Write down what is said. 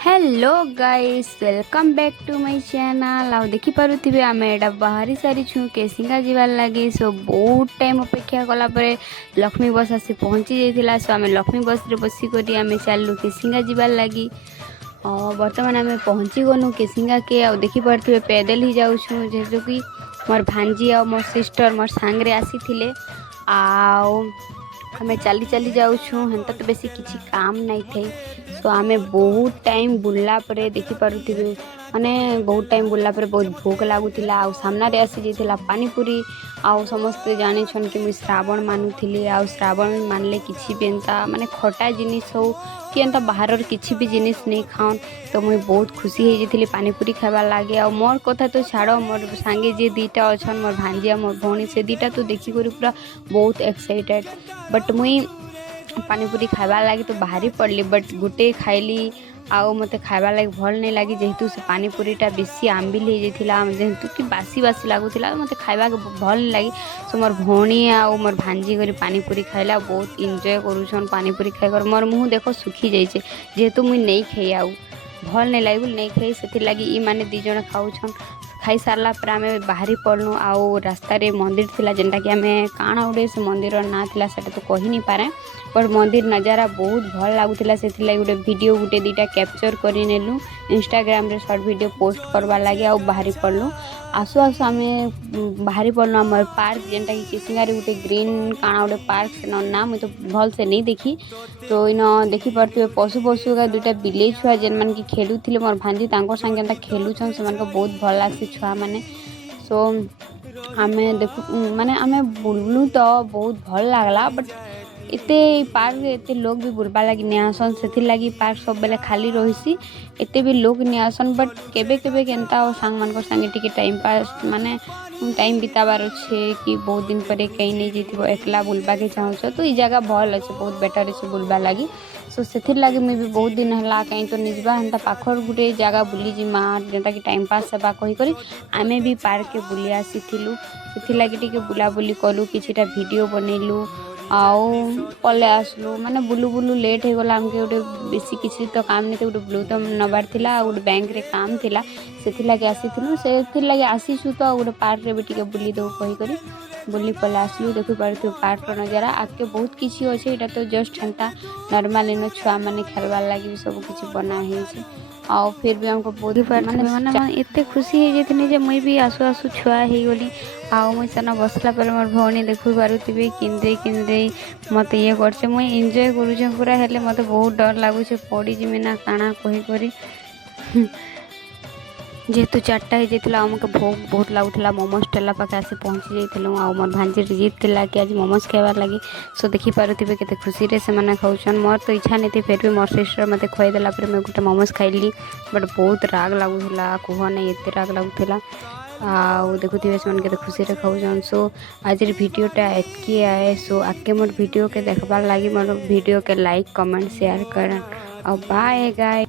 Hello guys welcome back to my channel. आउ देखि पारुथिबे आमे एडा बाहरी सारी छु केसिंगा जीवार लागी। सो बहुत टाइम अपेक्षा कला परे लक्ष्मी बस आसी पहुंची जाइथिला। सो आमे लक्ष्मी बस रे बसी करी आमे चालू केसिंगा जीवार लागी। वर्तमान आमे पहुंची गनु केसिंगा के। आउ देखि पारुथिबे पैदल ही जाउ छु, जेहेतु कि मोर भांजी आ मोर सिस्टर मोर सांगरे आसी थिले। आउ हमें चली चली जाऊँ हेन्ता तो बेसी किसी काम नहीं थे। सो आमे बहुत टाइम बुल्ला परे देखि पारुथिबे माने बहुत टाइम बुल्ला परे बहुत भूख लागुथिला। आउ सामना रे आसी जाइथिला पानीपुरी। आउ समस्ते जाने छन कि मुई श्रावण मानुथिली। आउ श्रावण मानले किछि भी एंता माने खटा जिनिस हो कि एंता बाहरर किछि भी जिनिस नहीं खाऊन। तो मुई बहुत खुशी हो जाइथिली पानीपुरी खाइबार लागे। आउ मोर कथा तो छाड़ो, मोर सांगे जे दीटा अछन मोर भांजिया मोर भौणी से दीटा तो देखि करी पूरा बहुत एक्साइटेड। बट मुई पानीपुरी खाइबार लागे तो बाहरी पड़ली, बट गुटे खाइली। आउ मते खाइबार लागे भल नहीं लगी, जेहेतु से पानीपुरीटा बेसी आंबिल हो जाइथिला, जेहेतु कि बासी बासी लागुथिला मते खाइबा भल नहीं लगी। सो मोर भौणी आउ मोर भांजी करी पानीपुरी खाइला बहुत एंजॉय करूछन। पानीपुरी खाइकर मोर मुँह देखो सुखी जाइछे, जेहेतु मुई नहीं खाई आउ भल नहीं लगी बोली नहीं खाई। से लगी ई माने दी जण खाउछन। खाई सारला पर आमे बाहरी पड़नु। आउ रास्ता रे मंदिर थिला, जेनटा कि आमे काଣା उडे से मंदिर ना थिला सेटा तो कहि नहीं पारे, पर मंदिर नजारा बहुत भल लागुथिला। से गोटे वीडियो गुटे दीटा कैप्चर करि नेलु इंस्टाग्राम रे शॉर्ट वीडियो पोस्ट करवा लागे। आउ बाहरी पड़नु। आसु आसु आमे बाहरी पड़नु हमर पार्क, जेनटा कि केसिंगा रे गुटे ग्रीन काଣା उडे पार्क से ना मुई तो भल से नहीं देखी। तो इन देखि पारथिबे पशु पशु का दुटा बिलेई छुआ जेन मन की खेलुथिले मोर भांजी तांको संगे एंता खेलुछन। से को बहुत भल लागसी छुआ माने। सो आमे देखु माने आमे बुलनु तो बहुत भल लागला, बट एते पार्क एते लोग भी बुलबा लगी नहीं आसन। से लगी पार्क सब बेले खाली रहीसी, एते भी लोग नहीं आसन। बट केबे केबे केनता सांग मान संगे टिके टाइम पास माने टाइम बिताबार अच्छे कि बहुत दिन पर कहीं नहीं जीत एकला बुलबा के चाहूछ तो ई जगह भल अच्छे बहुत बेटर अच्छे बुलबा लगी। सो से लगी मुझे भी बहुत दिन है कहीं तो निजबा हेन्ता पाखर गुटे जगह बुली जिमा जेनता कि टाइम पास सेवा कही आमे भी पार्क के बुली आसी थिलु। से लगी टिके बुलाबुली कलु, किछिटा वीडियो बनैलु आउ पले आसलु। माने बुलु बुलु लेट हो गला हमके गोटे बेसी किसी तो काम नहीं थे, गोटे ब्लू तो नबार थिला गोटे बैंक रे काम थिला। से लगे आसीथिलु, से लगे आसीछु तो गोटे पार्क रे भी टिके बुली दो कही करी बुली पले आसलु। देखि पारथु पार्क रो नजारा आगे बहुत किछि अछि। एटा तो जस्ट हेन्ता नॉर्मल इन छुआ माने खेलवार लागि सब किछि बना है छै। आउ फिर भी हमको बहुत माने एते खुशी हो जेथिनी जे मुई भी आसु आसु छुआ हे गली। आउ मुई सेना बसला पर मोर भौणी देखु पारुथिबे किंदे किंदे मते ये करछे। मुई एन्जॉय करूछे पूरा, हेले मते बहुत डर लागुछे पड़ी जिमे ना काଣା कहि करी। जेहेतु 4टा हो जाइला आमके भोग बहुत लागुला। मोमोज टेला पाखे आसी पहुँची जाइलु। आउ मोर भांजी जिद थिला कि आज मोमोज खाइबार लगी। सो देखि पारुथिबे केते खुशी रे से माने खाउछन। मोर तो इच्छा नहीं थी, फिर भी मोर सिस्टर मते खुआई देला पर मैं गोटे मोमोज खाइली। बट बहुत राग लागुला, कुह नहीं एते राग लागुला। आउ देखुथिबे से केते खुशी रे खाउछन। सो आज वीडियोटा एतकी आए। सो आके मोर वीडियो के देखबार लगी मोर वीडियो के लाइक कमेंट शेयर करन। और बाय गाइस।